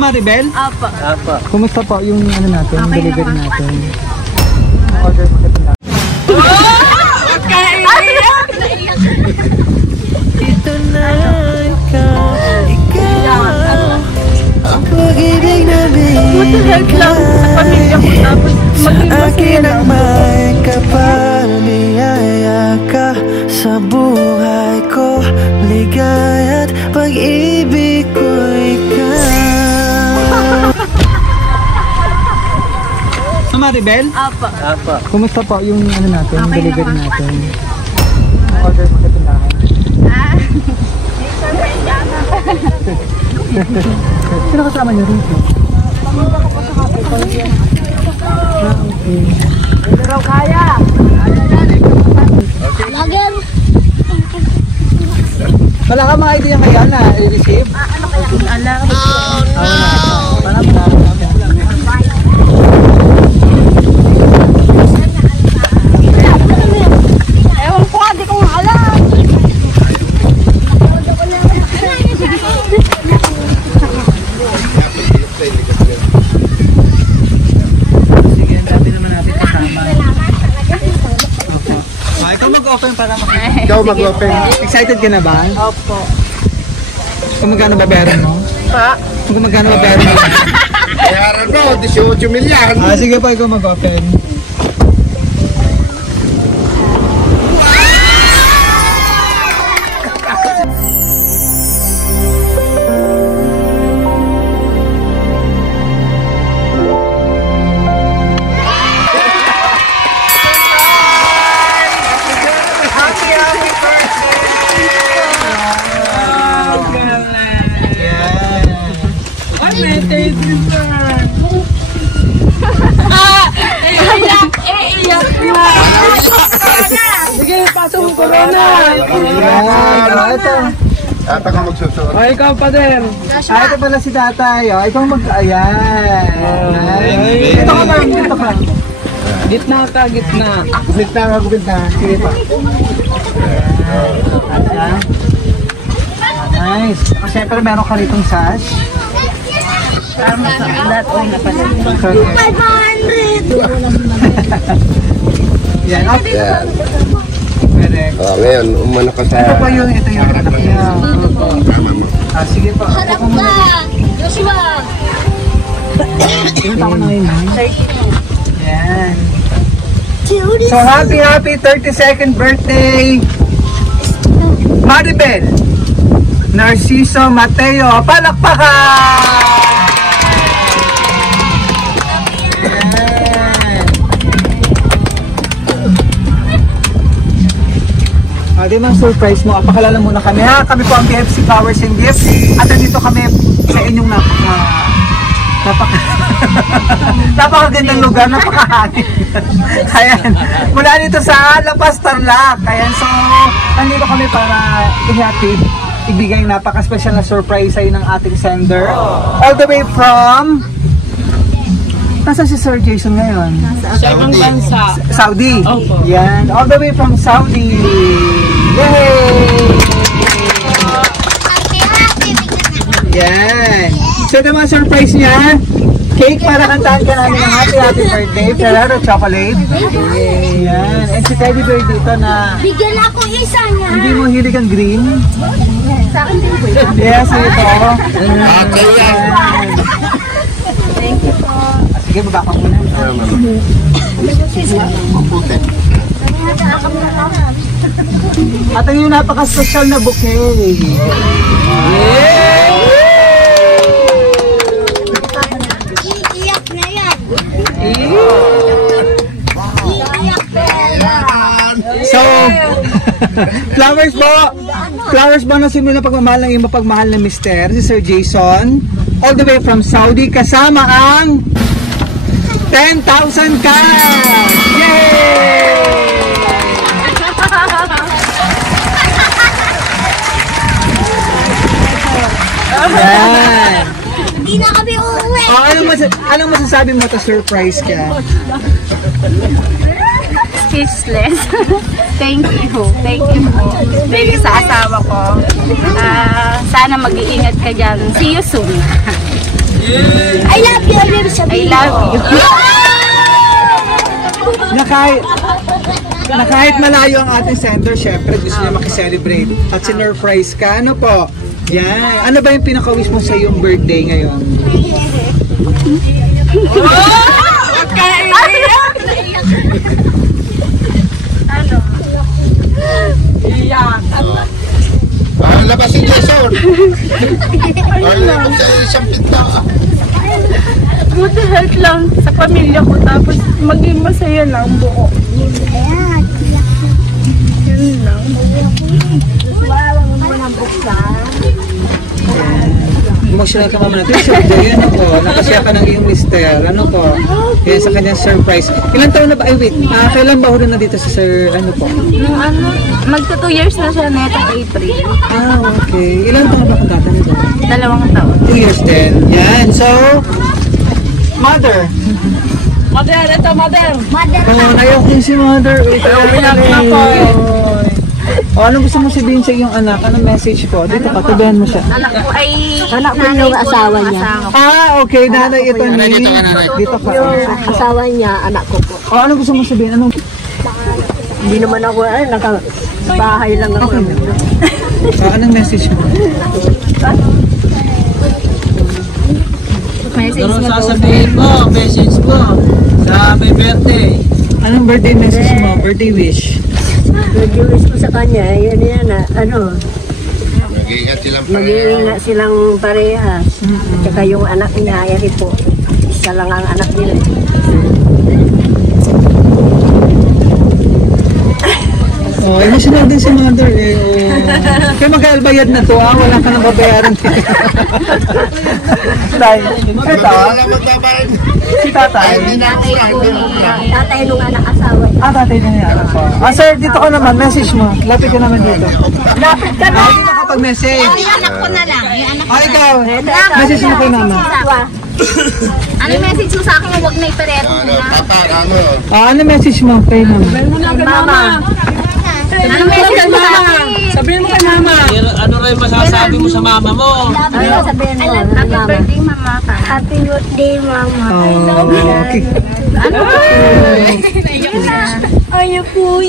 Maribel? Apa. Apa. Kumusta po yung ano natin, okay delivery naman. natin? Order po natin lang. Ito na ikaw, ang pag-ibig na binigay ka. Sa akin ang may kapal, biyaya ka sa buhay ko. Ligaya't pag-ibig ko ikaw. Maribel? Apa. Apa. Kumusta po yung ano natin, Okay delivery naman. natin? Order po natin lang. Sino kasama niyo rito? Okay. Pero kaya. Lager. Wala ka mga idea kaya na i-receive? Ano kaya kung alam? Ewan ko, hindi ko nga alam. Sige, ang dami naman natin kasama. Ikaw mag-open para makita. Ikaw mag-open. Excited ka na ba? Opo. Kung magkano babayaran mo? Pa? Kung magkano babayaran mo? Bayaran mo, 18 milyan. Sige pa, ikaw mag-open. Sige, pasok mo corona. Ito. Tata ka magsusuot. Ay, ikaw pa din. Ito pala si tatay. Ikaw mag-ayan. Dito ka ba? Dito ka. Gitna ka, gitna. Gumita ka, gumita. Sige pa. Nice. Siyempre meron ka ritong sash. Tama sa lahat o napalit. 500. Yan. Yan. Pwede. Ngayon, umano ka sa... Ito pa yung anak niya. Sige pa. Harap ka. Joshua. Ilan taon na ngayon? 32. Yan. So happy 32nd birthday Maribel Narciso Mateo. Palakpakan! Di mang surprise mo, pakalala muna kami ha. Kami po ang BFC Flowers and Gifts at nandito kami sa inyong napakagandang lugar, napakahangin. Ayan, mula dito sa La Paz, Tarlac. Ayan, so nandito kami para ibigay napaka-special na surprise sa'yo ng ating sender. All the way from... Nasaan si Sir Jason ngayon? Sa ibang bansa. Saudi. Opo. Yan, all the way from Saudi. Yay! Yan. So ito mga surprise niya. Cake para kantahan ka namin ng happy birthday. Ferrero chocolate. Yan. And si Teddy Bear dito na Bigyan ako isa niya. hindi mo hilig ang green. Sa akin din po. Yes, ito. Thank you po. Sige, baba ka muna. At ang yung napaka-special na bouquet. Iiyak na yan. Iiyak pera. So, flowers po na simula ng pagmamahal ng iyong mapagmahal na mister, si Sir Jason, all the way from Saudi, kasama ang 10,000 cash! Yay! Yan! Hindi na kami uuwi. Anong masasabi mo to surprise ka? Speechless. Thank you. Thank you po. Thank you sa asawa ko. Sana mag-iingat ka dyan. See you soon. I love you, Ibig I sabihin. love you. Na kahit malayo ang ating sender, syempre gusto niya makiselebrate. At sinurprise ka, ano po? Yan. Ano ba yung pinaka-wish mo sa iyong birthday ngayon? Labas si Jason. Labas sa isang pinta. Buti health lang sa pamilya ko. Tapos maging masaya lang buo. Ayan. Yun lang. Emotional ka mama natin. Birthday, ano po? Nakasya ka ng iyong mister. Ano po? Yan sa kanyang surprise. Ilang taon na ba? Ay, wait. Kailan ba huli na dito sa sir? Ano po? Nung magto 2 years na siya netong April. Okay. Ilang taon ba kung tatanong ito? 2 taon. 2 years din. Yan. So, mother. Mother, ito mother. Oh, ayaw ko si mother. Wait, Pinag na po. O, ano gusto mo sabihin sa iyong anak? Anong message po? Dito ka, tabihan mo siya. Anak ko ay Anak ko yung asawa niya. Okay. Nanay ito ni... Dito ka. Asawa niya, anak ko po. O, ano gusto mo sabihin? Anong... Hindi naman ako, nakabahay lang ako. Anong message mo? message mo to. Sasabihin mo, message mo sa may birthday. Anong birthday message mo? Birthday wish? Nag-wish ko sa kanya, yan na, Mag-iingat silang pareha. mag-iingat silang parehas. Tsaka yung anak niya, yan po. Isa lang ang anak nila. Oh, emotional din si mother eh. Oh. Kaya mag-albayad na to wala ka nang babayaran. Dahil, ito, Wala magbabayad. si tatay. Hindi na ako yan. Tatay nung anak asawa niya. Tatay na niya. Sir, dito ka naman, message mo. Lapit ka naman dito. Lapit ka na! Dito ka pag-message. Anak ko na lang. Yung anak Ikaw, message mo kay mama. Ano message mo sa akin? Huwag na ipareto Ano, na. papa, ano? Ano message mo kay mama? Mama! Ano message mo sa akin? Sabihin mo kay mama. Ano rin masasabi mo sa mama mo? Ano sabihin mo? Happy birthday, mama. Happy birthday, Mama. Okay. Ayaw po.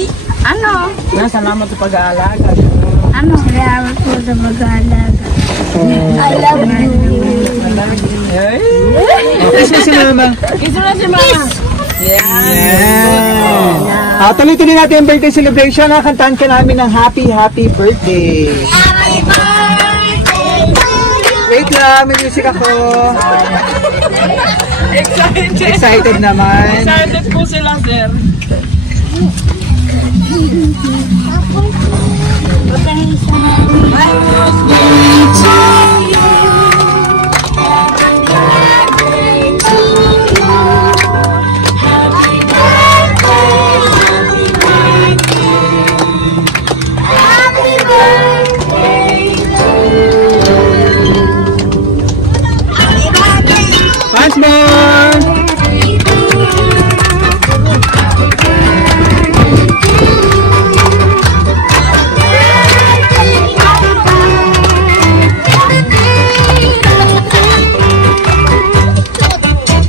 Ano? Salamat sa pag-aalaga. Ano? Salamat po sa mag-aalaga. I love you. Kiss mo si mama. Kiss mo na si mama. Yeah. Tuloy-tuloy natin yung birthday celebration. Kantahan ka namin ng happy birthday. Happy birthday to you. Wait lang, may music ako. Excited naman. Excited po sila, sir. Once more.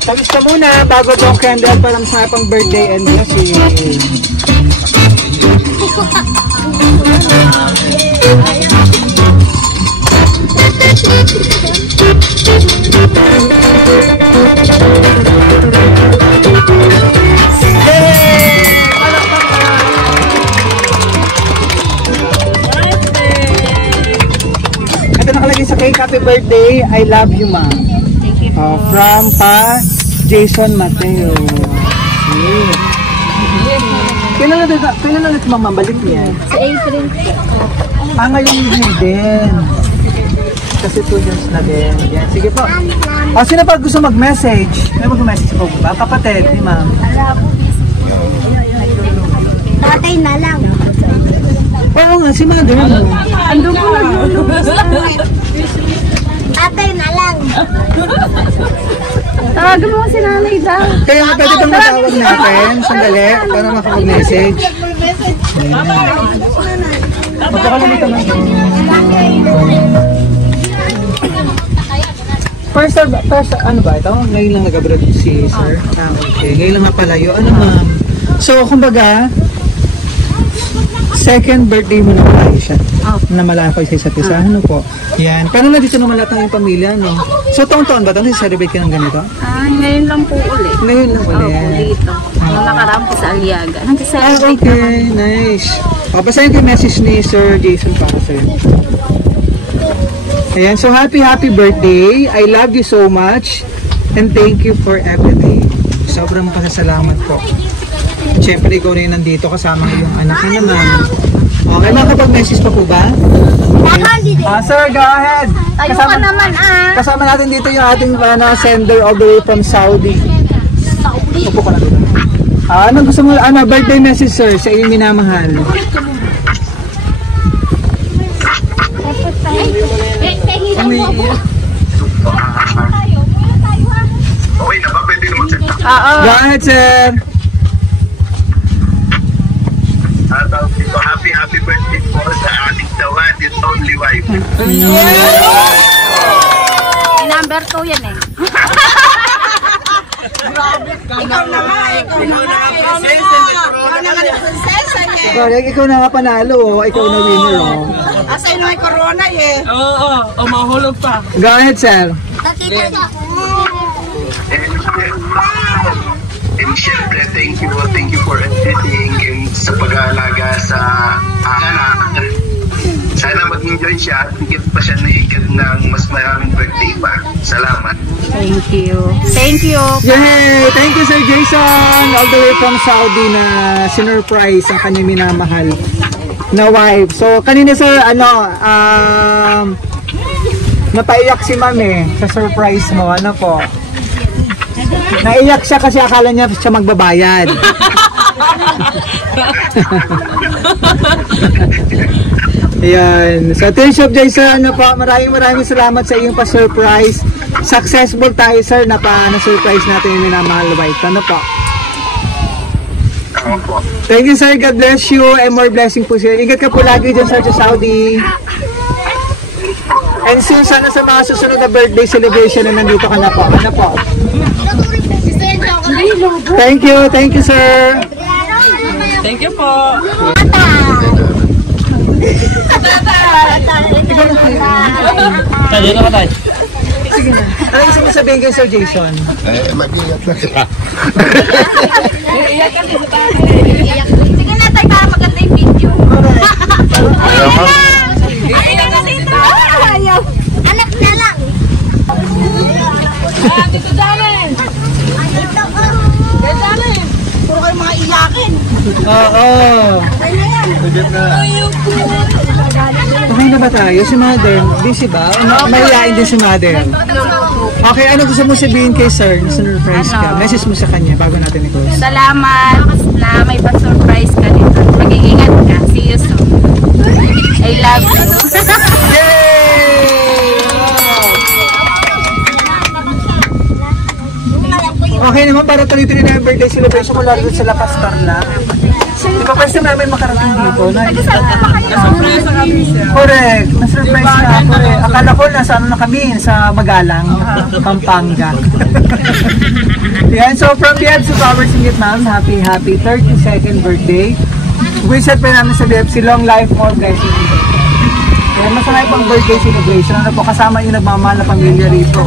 Tamis ka muna bago itong candle para masaya pang birthday and blessing. Ito nakalagay sa cake, happy birthday, I love you, ma'am. Thank you po. From Pa Jason Mateo. Okay. Kailan ulit mamabalik niya? Sa April. Ngayon din. Kasi 2 years na din. Yan. Sige po. Sino pa gusto mag-message? May mag-message po ba? Kapatid ni ma'am. Tatay na lang. Oo nga, si mother mo. Ando po naglulubos. Tatay na lang. Tawagan mo si nanay daw. Kaya nga pwede kang matawag natin. Sandali. Para makapag-message. Magpakalimutan natin. First, ano ba ito? Ngayon lang nag-abroad si sir? Okay. Ngayon lang napalayo. Ano ma'am? So, kumbaga, second birthday mo na tayo siya. Na malaki sa isa't isa. Ano po? Yan. Paano na dito naman lahat ng iyong pamilya, no? So, taon-taon ba ito? Celebrate ka ng ganito? Ngayon lang po ulit. Ngayon lang ulit. Dito. Nung nakaraan po sa Aliaga. Nag-celebrate Okay. Nice. O, basahin ko yung message ni Sir Jason para sa'yo. Ayan. So, happy birthday. I love you so much. And thank you for everything. Sobrang pasasalamat po. Siyempre, ikaw na yung nandito kasama yung anak niya naman. Okay, makapag-message pa po ba? Sir, go ahead. Tayo ka naman Kasama natin dito yung ating sender all the way from Saudi. Upo ka na dito. Anong gusto mo, birthday message sir sa iyong minamahal? Okay na ba? Pwede naman sir. Go ahead sir. Happy birthday po sa ating tawad and only wife. Number 2 yan eh. Correct, ikaw na nga panalo, ikaw na winner. Asay na may corona eh. Oo, mahulog pa. Go ahead sir. And syempre, thank you for everything and sa pag-aalaga sa anak. Sana mag-enjoy siya at higit pa siya naigad ng mas maraming birthday pa. Salamat. Thank you. Thank you. Yay! Thank you Sir Jason all the way from Saudi na sinurprise ang kanyang minamahal na wife. So kanina sir, napaiyak si ma'am sa surprise mo. Ano po? Naiyak siya kasi akala niya siya magbabayad. Ayan. So, Team Shop Jason, maraming salamat sa iyong pa-surprise. Successful tayo, sir, na-surprise natin yung minamahal wife. Ano po? Thank you, sir. God bless you and more blessing po siya. Ingat ka po lagi dyan, sir, sa Saudi. And soon, sana sa mga susunod na birthday celebration na nandito ka na po. Ano po? Thank you, sir. Thank you po. Tayo na tayo. Sige na. Ano gusto mo sabihin kay Sir Jason? Mag-ingat lang siya. Sige na tayo para maganda yung video. Anak na lang. Dito dami. Dito dami. Puro kayo mga iyakin. Oo. Okay na ba tayo? Si Mother, busy ba? Mahihain din si Mother. Okay, ano gusto mo sabihin kay Sir? Surprise ka. Message mo sa kanya bago natin i-close. Salamat na may pa-surprise ka dito. Mag-iingat ka. See you soon. I love you. Okay naman, para tuloy-tuloy na yung birthday celebration ko lalo sa La Pastarla. Di ba first time namin makarating dito? Surprise na kami siya. Correct. Na-surprise na ako eh. Akala ko nasa na kami, sa Magalang, Pampanga. Yan, so from BFC Flowers in Vietnam, happy 32nd birthday. Wish pa namin sa BFC, long life, more blessings. Yan, masarap pang birthday celebration. Ano po, kasama yung nagmamahal na pamilya rito.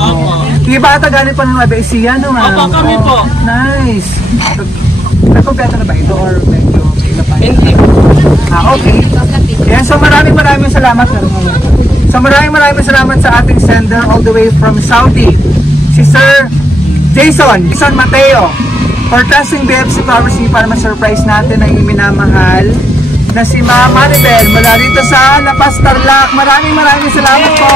Iba ata galing pa ng Nueva Ecija, no ma'am? Opo, kami po. Nice. Nagkompleto na ba ito or medyo Hindi po. okay. Yan, so maraming salamat. So maraming salamat sa ating sender all the way from Saudi, si Sir Jason Mateo, for trusting BFC Flowers para ma-surprise natin ang minamahal na si Ma'am Maribel mula rito sa La Paz, Tarlac. Maraming salamat po.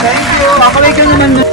Thank you. Ako ka naman.